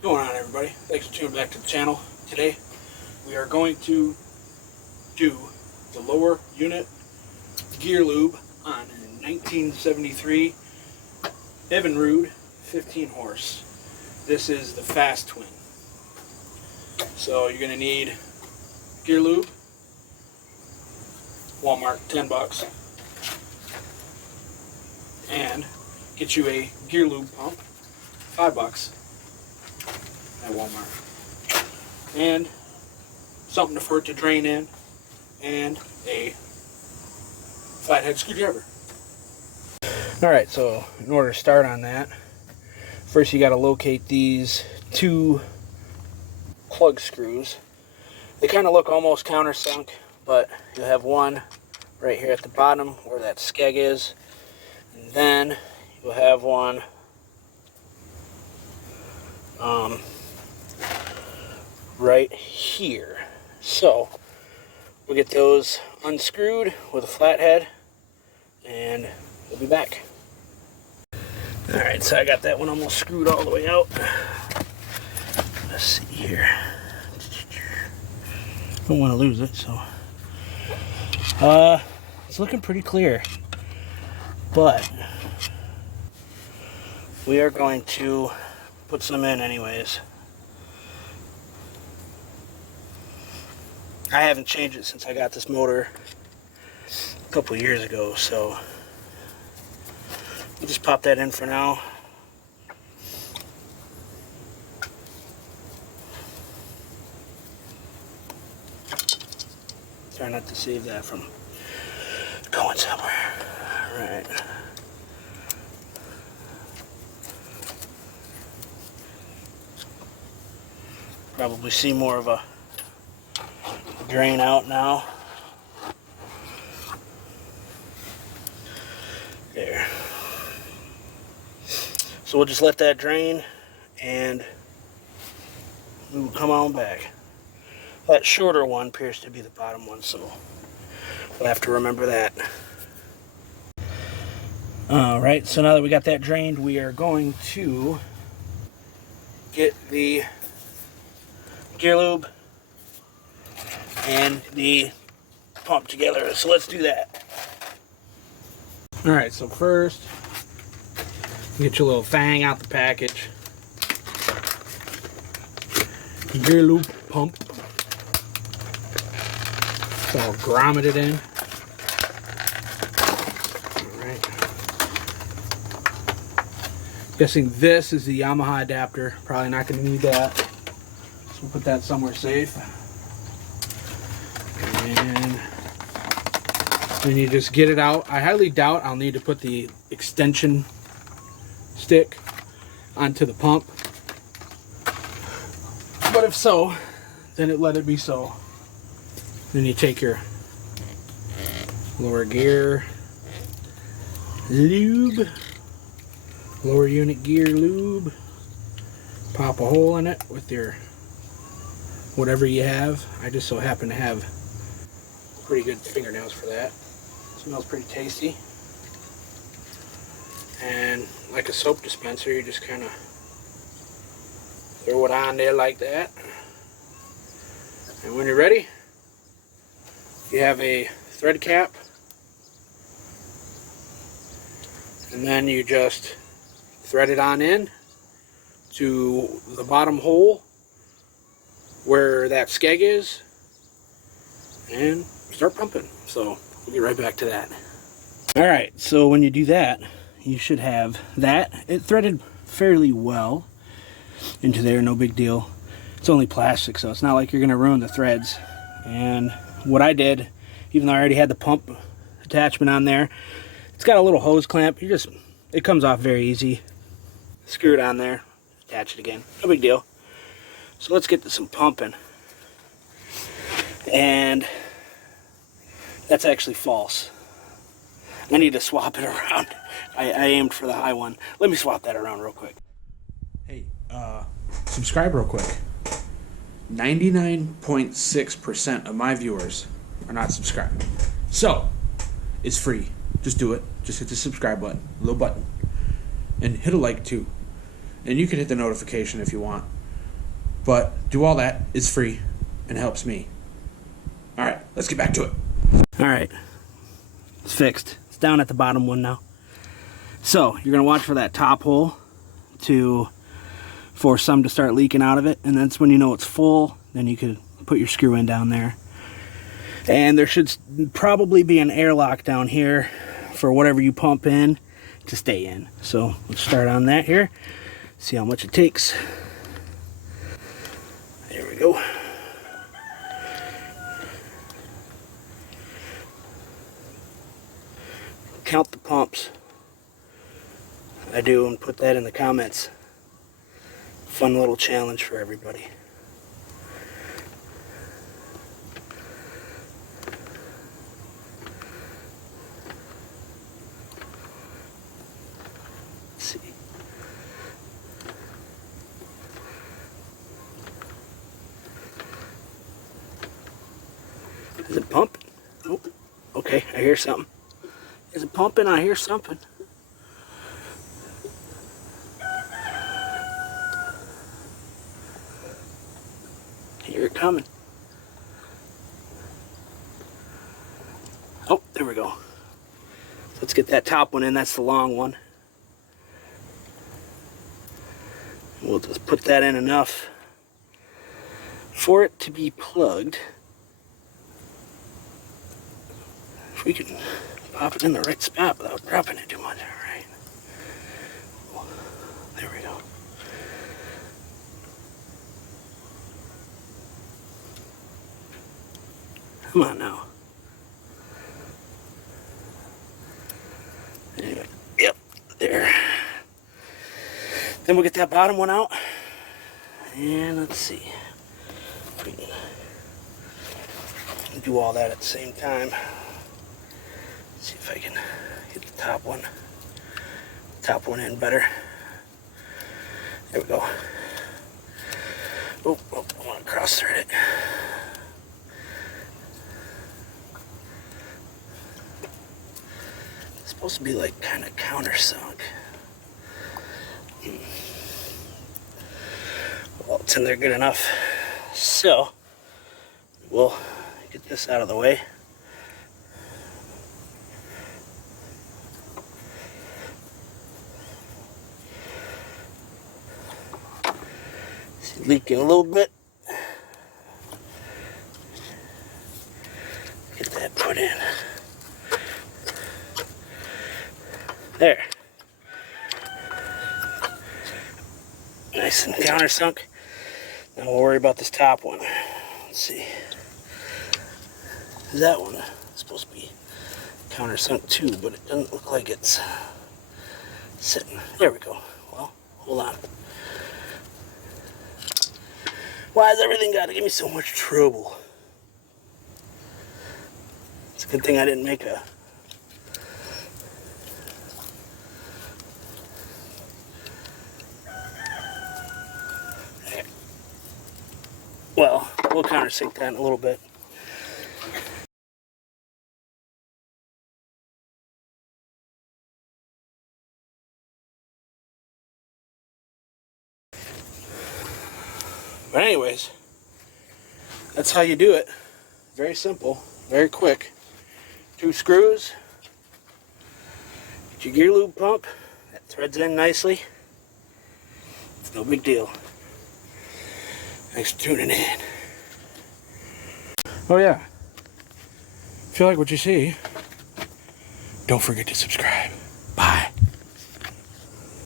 What's going on, everybody? Thanks for tuning back to the channel. Today we are going to do the lower unit gear lube on a 1973 Evinrude 15 horse. This is the fast twin. So you're going to need gear lube, Walmart, 10 bucks, and get you a gear lube pump, 5 bucks at Walmart, and something for it to drain in, and a flathead screwdriver. Alright, so in order to start on that, first you got to locate these two plug screws. They kind of look almost countersunk, but you'll have one right here at the bottom where that skeg is, and then you'll have one right here. So we'll get those unscrewed with a flathead and we'll be back. Alright, so I got that one almost screwed all the way out. Let's see here. Don't want to lose it, so it's looking pretty clear, but we are going to put some in anyways. I haven't changed it since I got this motor a couple years ago, so we'll just pop that in for now. Try not to save that from going somewhere. Alright. Probably see more of a drain out now. There. So we'll just let that drain and we will come on back. That shorter one appears to be the bottom one, so we'll have to remember that. Alright, so now that we got that drained, we are going to get the gear lube and the pump together. So let's do that. Alright, so first, get your little thing out the package. Gear lube pump. It's all grommeted in. Alright. Guessing this is the Yamaha adapter. Probably not going to need that. So we'll put that somewhere safe. And then you just get it out. I highly doubt I'll need to put the extension stick onto the pump. But if so, then let it be so. Then you take your lower gear lube, lower unit gear lube, pop a hole in it with your whatever you have. I just so happen to have pretty good fingernails for that. Smells pretty tasty. And like a soap dispenser, you just kind of throw it on there like that. And when you're ready, you have a thread cap, and then you just thread it on in to the bottom hole where that skeg is and start pumping. So we'll get right back to that. Alright, so when you do that, you should have that. It threaded fairly well into there, no big deal. It's only plastic, so it's not like you're going to ruin the threads. And what I did, even though I already had the pump attachment on there, it's got a little hose clamp. It comes off very easy. Screw it on there, attach it again, no big deal. So let's get to some pumping. And that's actually false. I need to swap it around. I aimed for the high one. Let me swap that around real quick. Hey, subscribe real quick. 99.6% of my viewers are not subscribed. So, it's free. Just do it. Just hit the subscribe button, little button. And hit a like too. And you can hit the notification if you want. But do all that. It's free and helps me. All right, let's get back to it. All right, it's fixed. It's down at the bottom one now. So you're gonna watch for that top hole for some to start leaking out of it, and that's when you know it's full. Then you could put your screw in down there. And there should probably be an airlock down here for whatever you pump in to stay in. So let's start on that here. See how much it takes. There we go. Count the pumps. I do, and put that in the comments. Fun little challenge for everybody. Let's see. Is it pumping? Oh, okay, I hear something. Is it pumping? I hear something. Hear it coming. Oh, there we go. Let's get that top one in. That's the long one. We'll just put that in enough for it to be plugged. If we can pop it in the right spot without dropping it too much. All right. There we go. Come on now. Anyway, yep, there. Then we'll get that bottom one out. And let's see. We can do all that at the same time. See if I can get the top one in better. There we go. Oh, I want to cross thread it. It's supposed to be like kind of countersunk. Well, it's in there good enough. So we'll get this out of the way. Leaking a little bit. Get that put in. There. Nice and countersunk. Now we'll worry about this top one. Let's see. That one is supposed to be countersunk too, but it doesn't look like it's sitting. There we go. Well, hold on. Why has everything got to give me so much trouble? It's a good thing I didn't make a... Well, we'll countersink that in a little bit. But anyways, that's how you do it. Very simple, very quick. 2 screws. Get your gear lube pump. That threads in nicely. It's no big deal. Thanks for tuning in. Oh yeah. If you like what you see, don't forget to subscribe.